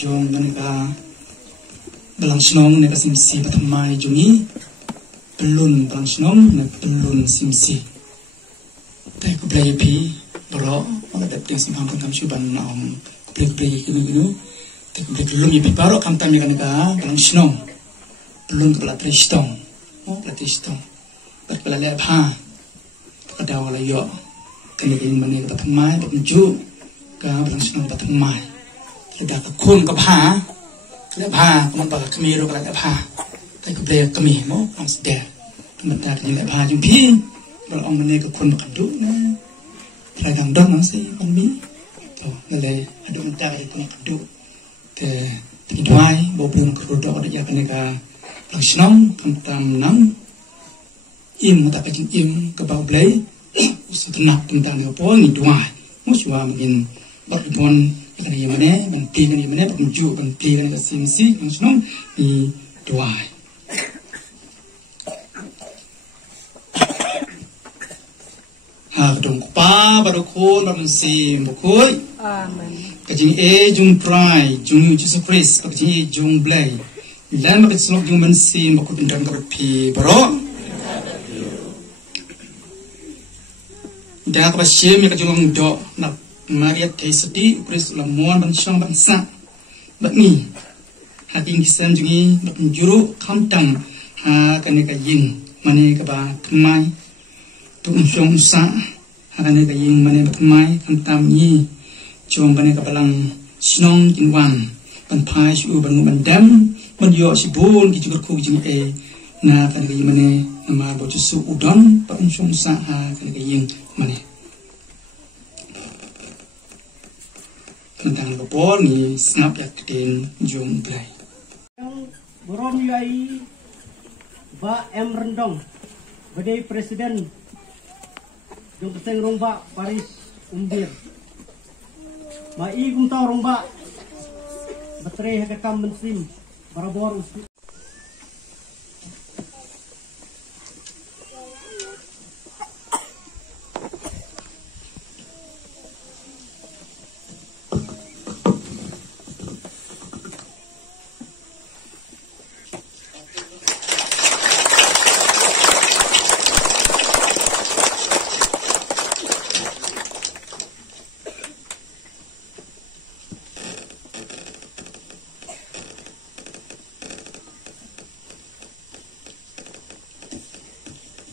jong ganeka belang snong neka simsi patamai jungi belun belang snong na belun simsi tai ku play pi bro ora dap ting simpang pun kam suban play ginu tai ku play lum pi baro kam tam ganeka belang snong belun kepala tristong tristong kepala le pha kadaw la yo kani mane patamai penju ka belang snong patamai kita kun ke pha le phaมันปากกมีโรกle pha តែក៏ប្រែកមីមកអំស្ទែមិនតាកle pha ជុំភីដល់អង្គនេះក៏គុណមកកណ្ឌុណាតែកណ្ឌុហ្នឹងសិមិនមីទៅលេអត់មិនតាកគុណកណ្ឌុតែទីដួយបបលងគ្រូដកដល់យ៉ាងនេះក៏លងស្នងកំតាមណាំអ៊ីមតាកជិនអ៊ីមក៏បោប្លេសុទ្ធណាប់កំតាមនេះពលនេះដួយមកស្វាមិនបាត់បនkan yang mana banti kan yang mana penju banti kan yang simsi maksudnya di dua dong pa baru kon baru sim bukoi amen kajing jung prai jung Jesus Christ kajing jung blay dan makin selok jung mensim bukoi bintang kerpi baru dah kepasim yang kajulong do nak Maria Tesdi Ukris Ulamuan Bansang Bansa Bakni Hati Ngisam Jungi Bakunjuru Kamtang Ha Kaneka Yin Mane Kaba Kemai Tunsong Usa Ha Kaneka Yin Mane Bakmai Kamtam Yi Chong Kaneka Balang Sinong Jinwan Banpai Shu Bangu Bandam Banyo Sibun Kijukur Ku Jing Na Kaneka Yin Mane Nama Bojusu Udon Bakunsong Usa Ha Kaneka Yin Mane tentang lebon ni snap yak den jong play borom yai ba em rendong badai presiden jong peseng romba Paris umbir ma I gumta romba batre hakam mensim barabor usu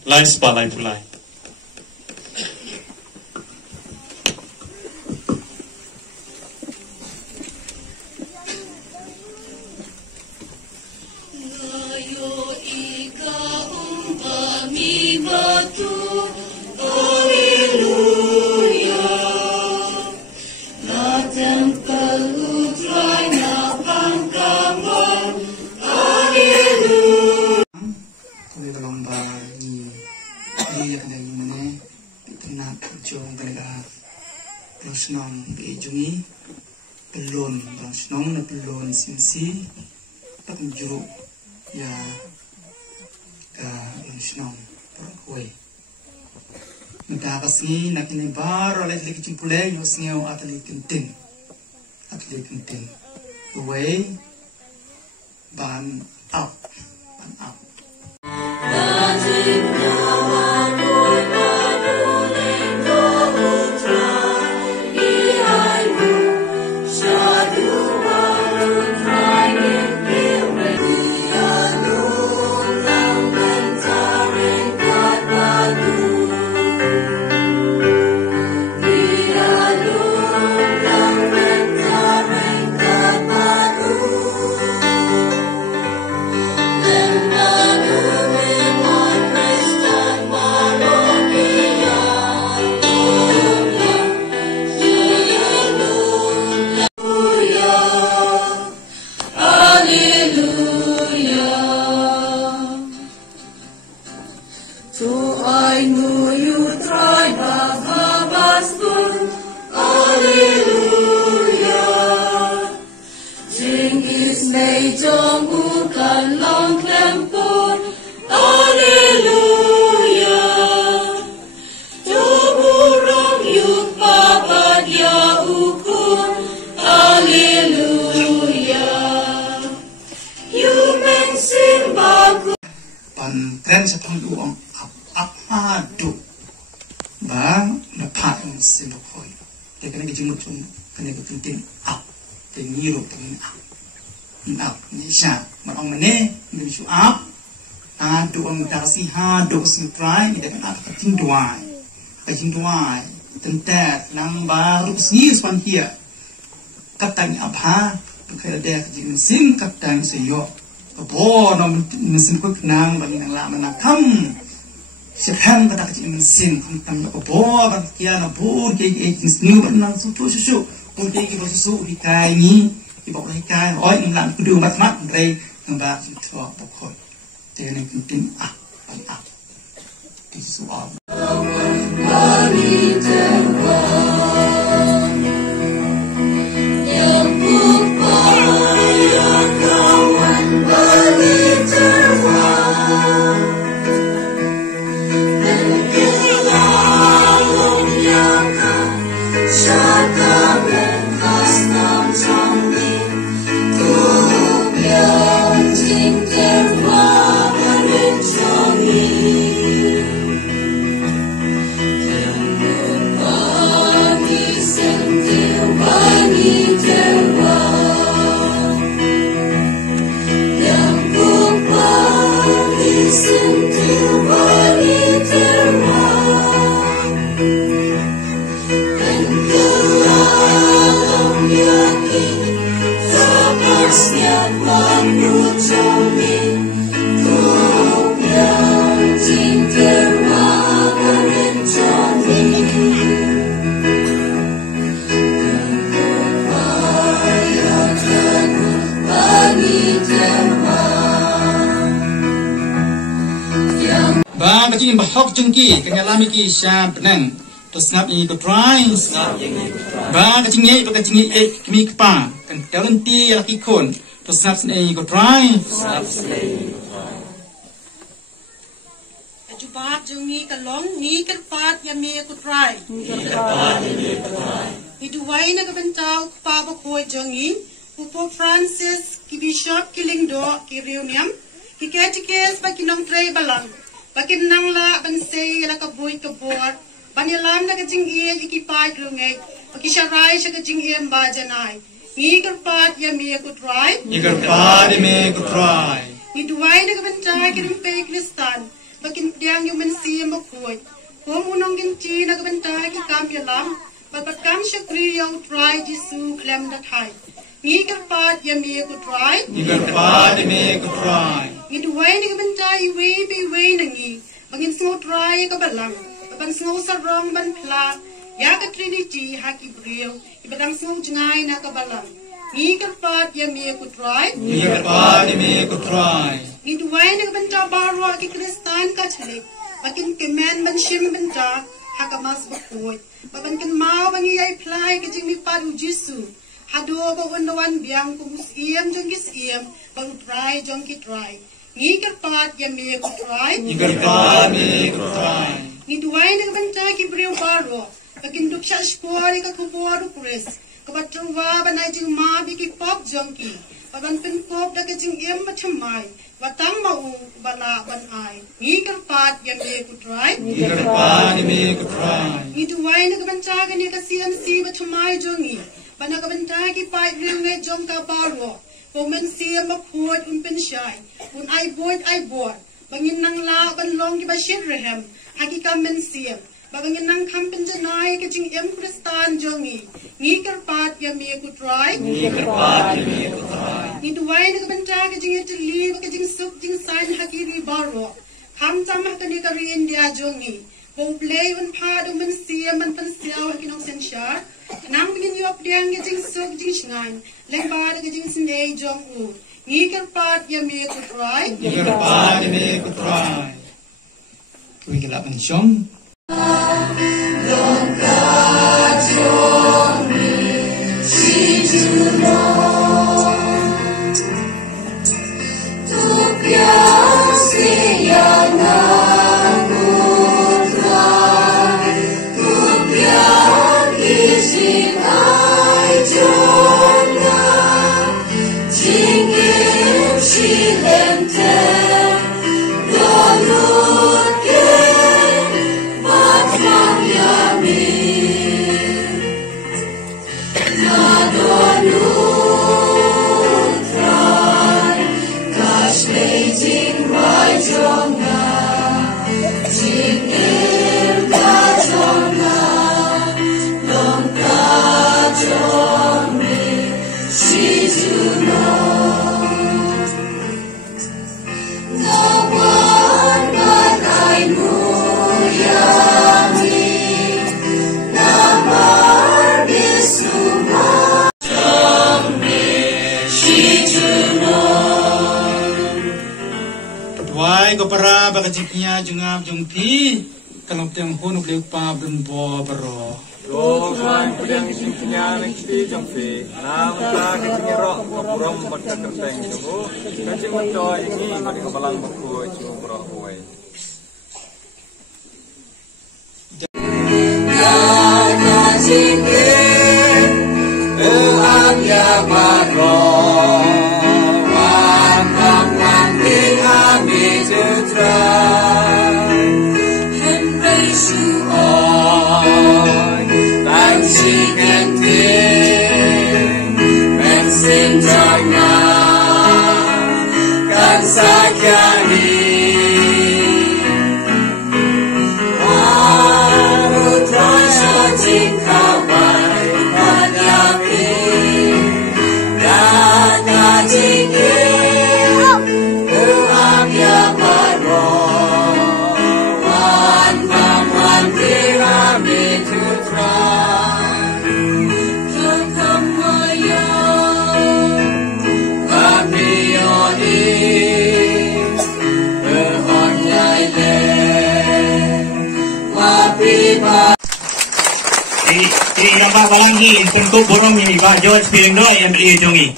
Lai spa lai pulai. Snong jungi belon snong na belon simsi pakunju ya ka snong parkoi nta kasni nakini bar oleh lagi cimpule yo sneo atli kentin away ban up Hallelujah. adu ba na pa ang sinokoi te kana gijing chun kana gitin a te ngiro tang a ni sha ma ong mane ni su a adu ang darsi ha do sin try ni kan a tin duai tentat nang baru sni span here katang apa kaya dia kejing sin katang seyo bo no mesin ko nang bagi nang lama na kam sephan kata kejing sin tentang bo ban kia na bo ke sni ban nang su su bo ke su di kai ni di bok lai kai oi nang lam ku mat mat rei nang ba su tro bok khoi te nang tin a ban a ti su a bahok jengki kengalami ki sya benang to snap ini ko try ba kacing kami kepa kan dalam ti laki kon to snap ini ko try jubat jungi kalong ni kerpat ya me ko try iduwai na kabentau pa ba ko jungi upo Francis ki bishop kilingdo ki reunion ki ketikes ba kinong tray balang bakin nang la ban say la ka boy ka bor ban yalam na ka jing ye ki pai grungai ki sharai sha ka jing ye ba janai ni kerpat ya me ko try ni kerpat me ko try ni duwai na ka bentai ki rum pe kristan bakin diang yu men si mo koi ko munong gin chi na ka bentai ki kam yalam ba kam sha kri yo try jisu klem da thai ni kerpat ya me ko try ni kerpat me ko try ni duwai ni ka bentai we be we nangi bangin smo try ka balang ban smo sarong ban pla ya ka trinity haki brio ibadang smo jangai na ka balang ni kerpat ya me ko try ni kerpat me ko try ni duwai ni ka benta barwa ki kristan ka chalik bakin kemen ban shim benta hakamas bakoi baban kan mau bangi ai plai ka jing ni padu jisu hado ba wandawan biang ko musiem jong gis iem bang try jong ki try ni kerpat ya me ko try ni kerpat me ko try ni duwai ni ka benta ki brio barwa bakin dup sha spori ka kuboru kres ka batruwa banai jing ma bi ki pop jong ki baban pen pop da ka jing iem ma chamai watang mau bala ban ai ni kerpat ya me ko try ni kerpat me ko try ni duwai ni ka benta ka ni ka siam si ba chamai jongi bana ka benta ki pai ringe jong ka barwa komen siam ma khot pen shai un ai boy bangin nang la ban long ki ba shit rehem haki ka men siam bangin nang kam pen janai ka jing em kristan jongi ni kerpat ya me ko try ni kerpat me ko try ni duwai ni ka benta ka jing et li ka jing sup jing sign haki ri barwa kam cham ha ka ni ka ri india jongi bo play un pha do men siam man pen siaw haki nong sen shar nang begin yop diang ka jing sup jing shngan leng ba ka jing sin ei jong u ni kerpat ya me ko try ni kerpat me ko try kui gelap ni song She Wai ko para bakajiknya jungap jungpi kalau tiang hunuk leupa belum bo bero. Tuhan pedang isinya nengsi jongsi, nama kita kengero kepuram berkerteng itu, kacim mencoy ini mari kebalang beku cuma berahway. Yang Pak Balangi untuk burung ini Pak George Pilindo yang diujungi.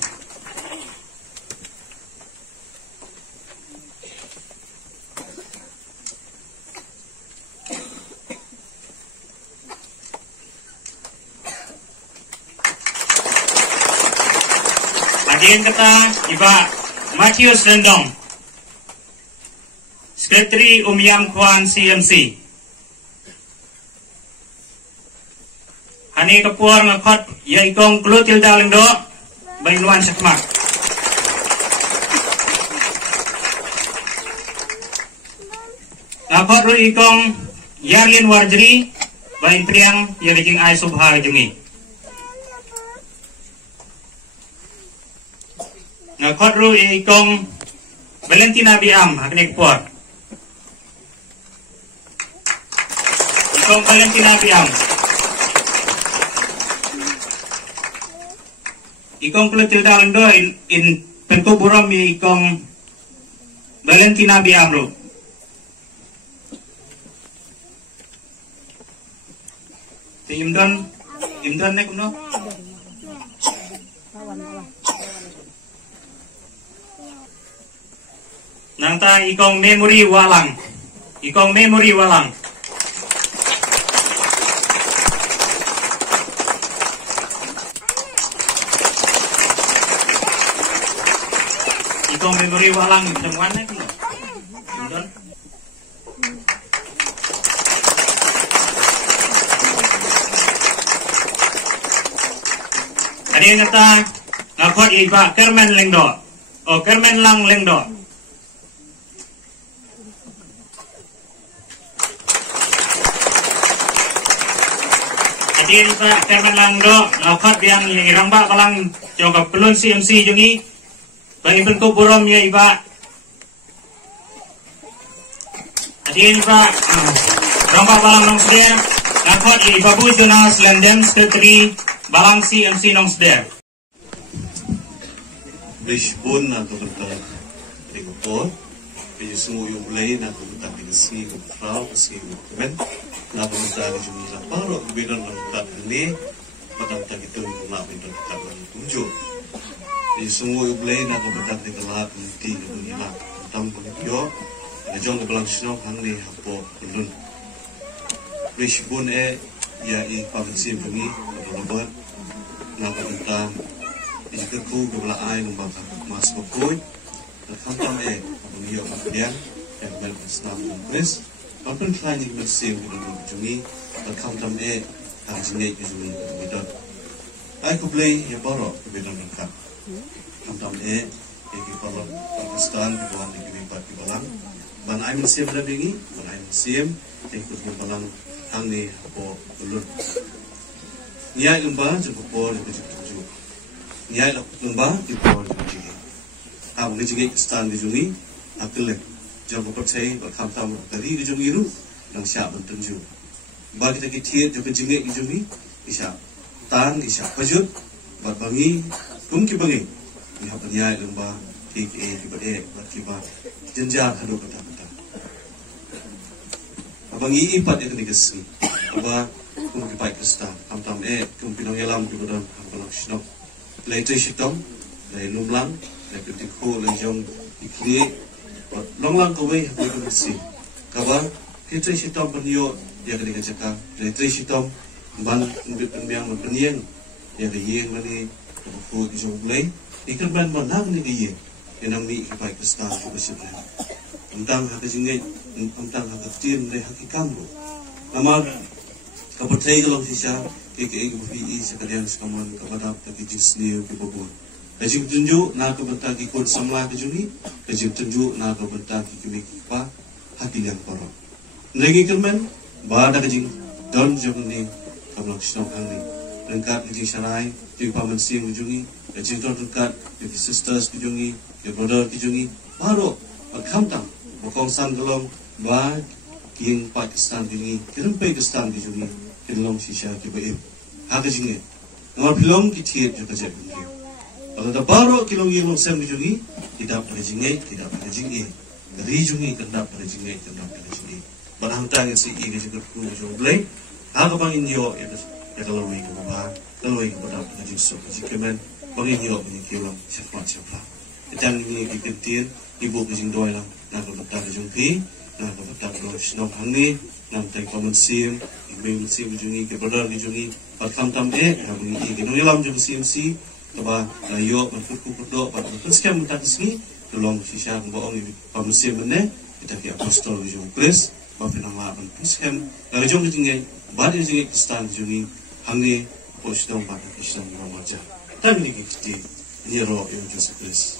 Hadirin kata Iba Matius Rendong, Sekretari Umyam Kwan CMC. Ani kepuar ngakot ya ikong klutil dalang do Bainuan Sakmak. Ngakot ru ikong Yarlin Warjri Bain Priang ya biking ay subha jungi. Ngakot ru ikong Valentina Biam hakni kepuar. Ikong Valentina Biam. Ikong klutil dalang do in penko buram ikong Valentina Biamro. Imdon nek no. Nangta ikong memory walang. Ikong memory walang. Ikong memory walang temuan nek no. Imdon. Ada yang kata ngakot iba Kermen Lengdo. Oh Kermen Lang Lengdo. Ada yang kata Kermen Langdo ngakot yang irang ba balang coba pelun CMC jungi. Bagi bentuk burom ya iba. Ada yang kata ramba balang nong sedia ngakot iba Bu Jonas Lendem Sekretari Balang CMC nong sedia. Lisbon na kebetulan dikepot, semua yang mulai na kebetulan dikasih kebetulan kasih dokumen, na kebetulan dijumpai lapar, kemudian kebetulan ini pada kita itu nak kebetulan kita lagi tujuh. Jadi semua yang mulai na kebetulan dikelah nanti kemudian nak tentang pengiyo, ada jong kebelang sinau kan ni hapo belum. Lisbon ya i pamsi bunyi kebetulan na kebetulan jika ku berbelai lembaga mas berkoi, terkantam beliau kemudian yang bersama Kongres, pampun klien yang bersih dengan jungi, terkantam harusnya jungi berbeda. Aku beli ya baru berbeda lengkap. Kantam yang baru Pakistan di bawah negeri Barat di Balang, ban ai min sim da bingi ban ai min sim ikut balang hang ni po ulur niai lumba jumpa po ni kuju niai lumba di po ni kuju kamu ni jigi stand di jungi akil jumpa percaya berkam tam dari di jungi ru nang siap bentunju bagi kita kiat juga jigi di jungi isya tan isya pajut bangi ki bangi ni hab niai lumba tik ki bat kiba jenjar hadu kata bangi ipat yang digesi, apa kung kipai krista, am kung pinong yalam di badan am shnok, later shitom, lay lumlang, lay pitiko, lay jong ikli, long kawe hapu digesi, kaba later shitom penyo yang digajaka, later shitom ban biang penyen yang diyeng mani hapu dijong lay, ikan ban manang ni diyeng, yang mi kipai krista hapu bersibuk. Tentang hak jinggai, tentang hak kecil dari hak kamu. Nama kepercayaan kalau sisa KKI BPI sekalian sekaman kepada kejing sendiri kebobon. Kejing tunjuk nak kebentar kikut samlah kejuni, kejing tunjuk nak kebentar kikumi kipa hati yang koron. Lagi kerman, bahada kejing daun jom ni kabelang senang kali. Lengkap kejing syarai, kejing paman siang kejungi, kejing tuan dekat, kejing sisters kejungi, kejing brother kejungi, baru berkamtang. Bokong san gelom ba king Pakistan dini kirim Pakistan di juni kilom sisa ki baim ha ke jinge ngar pilom ki thiet jo kaje bungi kalau da baro kilom yelom sem di juni tidak pada jinge dari juni kendap pada jinge barang tang si i ke juga ku jo blai ha ka bang inyo ya kalau wi ko ba kalau wi ko da pada jing so ki kemen bang inyo ni kilom sepat Itang ni kikitin ibu kejing doi lang nak kebetar jumpi nak kebetar lo snok hangi nak tay komensim ibeng sim jungi ke brother jungi patam tam nak bunyi ke no yalam jung CMC kaba layo berkuku berdo pada skam tak sini tolong sisa bohong ibu komensim mene kita ki apostol jung Chris bapin Allah ban skam lalu jung jungi bad jungi kristan jungi hangi postom pada kristan ramaja tapi ni kikitin Ni roh yang Yesus Kristus.